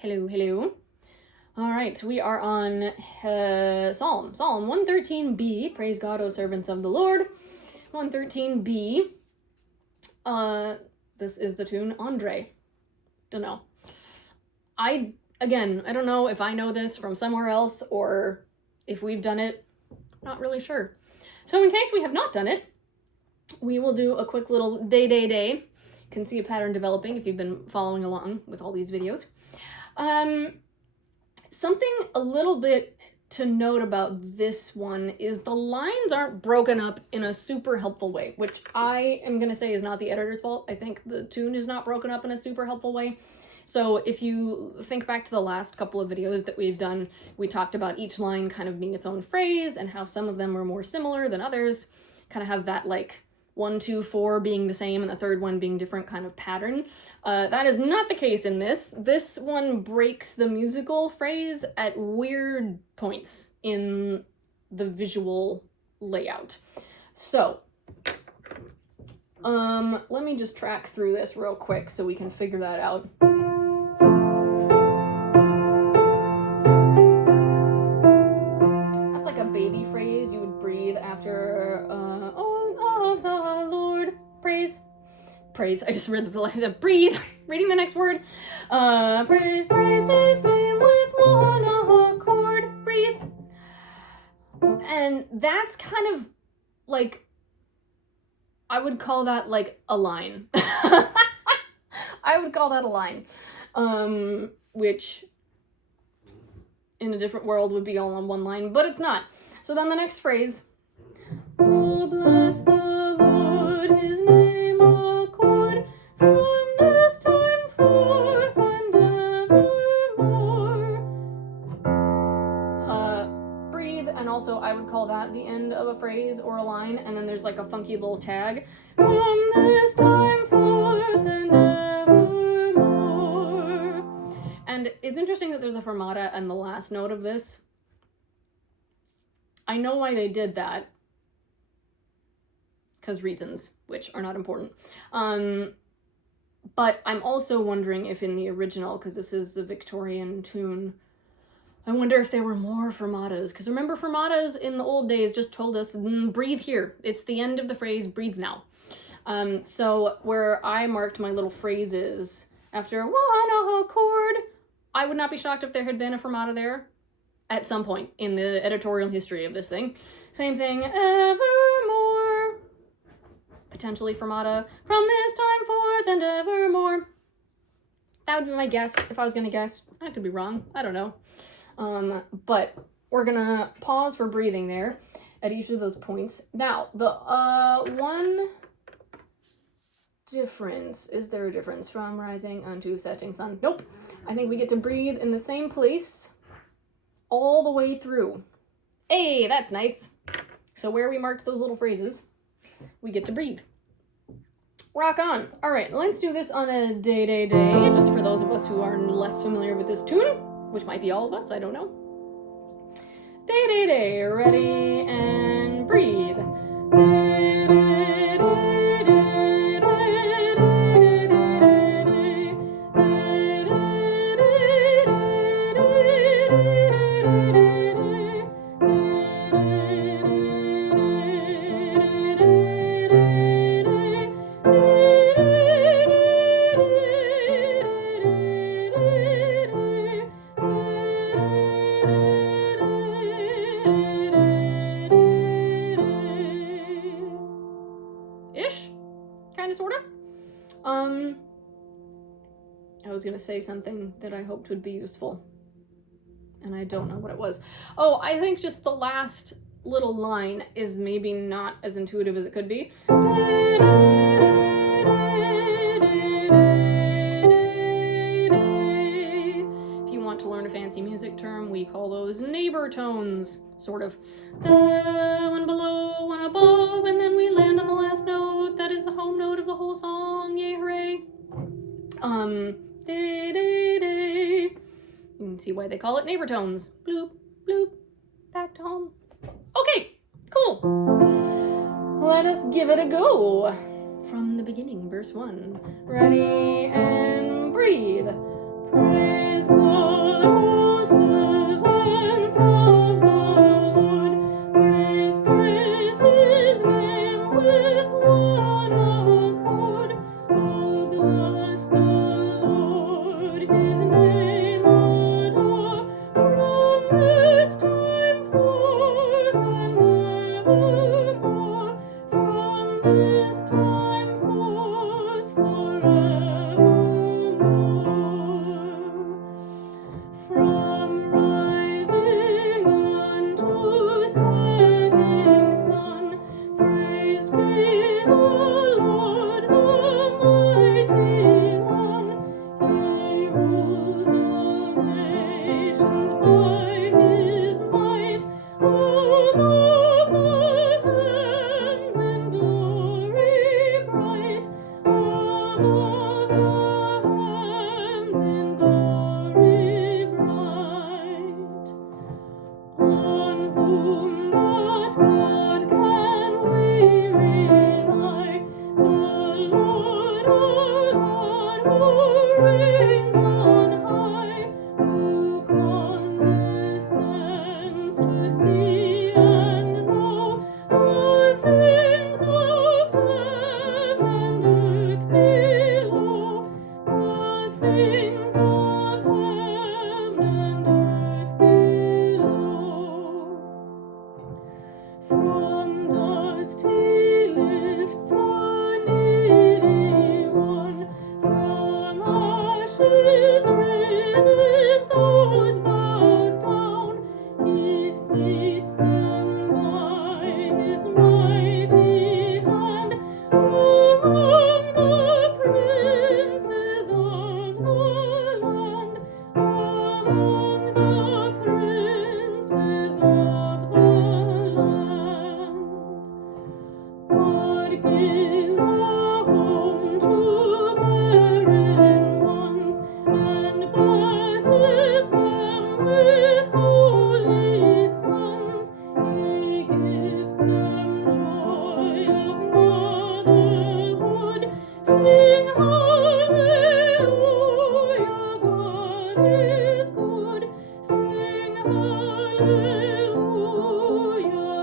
Hello, hello. All right, we are on Psalm 113b. Praise God, O servants of the Lord. 113b. This is the tune Andre. Don't know. I don't know if I know this from somewhere else or if we've done it. Not really sure. So in case we have not done it, we will do a quick little day. You can see a pattern developing if you've been following along with all these videos. Something a little bit to note about this one is the lines aren't broken up in a super helpful way, which I am going to say is not the editor's fault. I think the tune is not broken up in a super helpful way. So if you think back to the last couple of videos that we've done, we talked about each line kind of being its own phrase and how some of them are more similar than others, kind of have that like 1, 2, 4 being the same and the third one being different kind of pattern. That is not the case in this. This one breaks the musical phrase at weird points in the visual layout. So, let me just track through this real quick so we can figure that out. That's like a baby phrase you would breathe after, oh, of the Lord, praise. I just read the line of breathe. Reading the next word. Praise his name with one accord. Breathe. And that's kind of like, I would call that like a line. I would call that a line. Which in a different world would be all on one line, but it's not. So then the next phrase. Oh, bless the Lord, his name accord, from this time forth and evermore. Breathe, and also I would call that the end of a phrase or a line, and then there's like a funky little tag. From this time forth and evermore. And it's interesting that there's a fermata and the last note of this. I know why they did that. Because reasons, which are not important. But I'm also wondering if in the original, because this is the Victorian tune, I wonder if there were more fermatas. Because remember, fermatas in the old days just told us, breathe here. It's the end of the phrase, breathe now. So where I marked my little phrases after one accord, I would not be shocked if there had been a fermata there at some point in the editorial history of this thing. Same thing, evermore. Potentially fermata, from this time forth and evermore. That would be my guess if I was gonna guess. I could be wrong, I don't know. But we're gonna pause for breathing there at each of those points. Now, the one difference, is there a difference from rising unto setting sun? Nope. I think we get to breathe in the same place all the way through. Hey, that's nice. So where we marked those little phrases, we get to breathe. Rock on. All right, let's do this on a day, just for those of us who are less familiar with this tune, which might be all of us, I don't know. Day, ready and breathe. I was gonna say something that I hoped would be useful, and I don't know what it was. Oh, I think just the last little line is maybe not as intuitive as it could be. If you want to learn a fancy music term, we call those neighbor tones, sort of. One below, one above, and then we land on the last note. That is the home note of the whole song. Yay, hooray. You can see why they call it neighbor tones. Bloop, bloop, back to home. Okay, cool. Let us give it a go. From the beginning, verse 1. Ready and breathe. Praise God. raises those bowed down. He seats them by his mighty hand among the princes of the land, among the princes of the land. God gives a home to barren ones and blesses them with holy sons. He gives them joy of motherhood. Sing hallelujah, God is good. Sing hallelujah,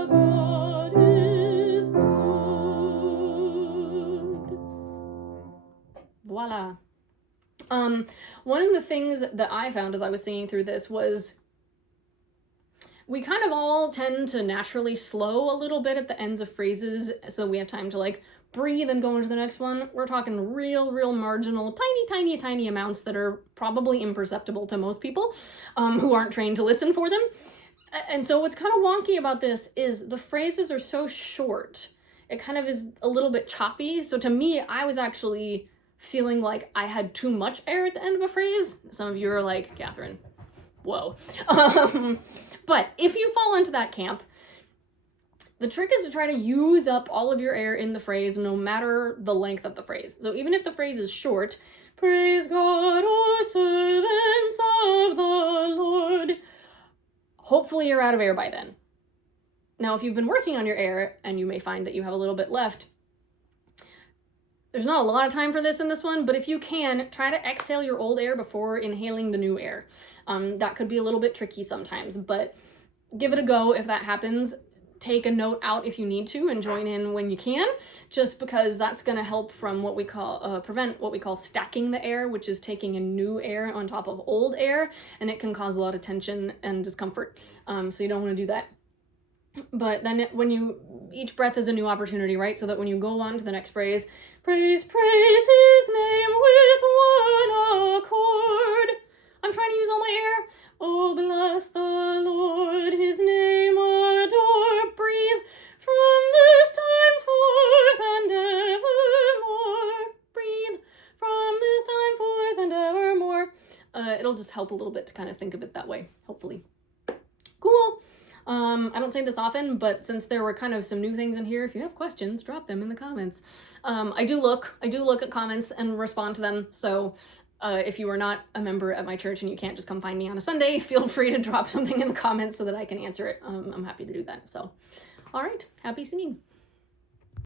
God is good. Voila. One of the things that I found as I was singing through this was we kind of all tend to naturally slow a little bit at the ends of phrases so we have time to like breathe and go into the next one. We're talking real marginal, tiny amounts that are probably imperceptible to most people who aren't trained to listen for them. And so what's kind of wonky about this is the phrases are so short. It kind of is a little bit choppy. So to me, I was actually feeling like I had too much air at the end of a phrase. Some of you are like, Catherine, whoa. But if you fall into that camp, the trick is to try to use up all of your air in the phrase no matter the length of the phrase. So even if the phrase is short, praise God, O servants of the Lord, hopefully you're out of air by then. Now, if you've been working on your air and you may find that you have a little bit left, there's not a lot of time for this in this one, but if you can, try to exhale your old air before inhaling the new air. That could be a little bit tricky sometimes, but give it a go if that happens. Take a note out if you need to and join in when you can, just because that's going to help from what we call, prevent what we call stacking the air, which is taking a new air on top of old air, and it can cause a lot of tension and discomfort. So you don't want to do that. But then each breath is a new opportunity, right? So that when you go on to the next phrase, praise his name with one accord. I'm trying to use all my air. Oh, bless the Lord, his name adore. Breathe from this time forth and evermore. Breathe from this time forth and evermore. It'll just help a little bit to kind of think of it that way, hopefully. Cool. I don't say this often, but since there were kind of some new things in here, if you have questions, drop them in the comments. I do look at comments and respond to them, so if you are not a member at my church and you can't just come find me on a Sunday, feel free to drop something in the comments so that I can answer it. I'm happy to do that. So, all right, happy singing.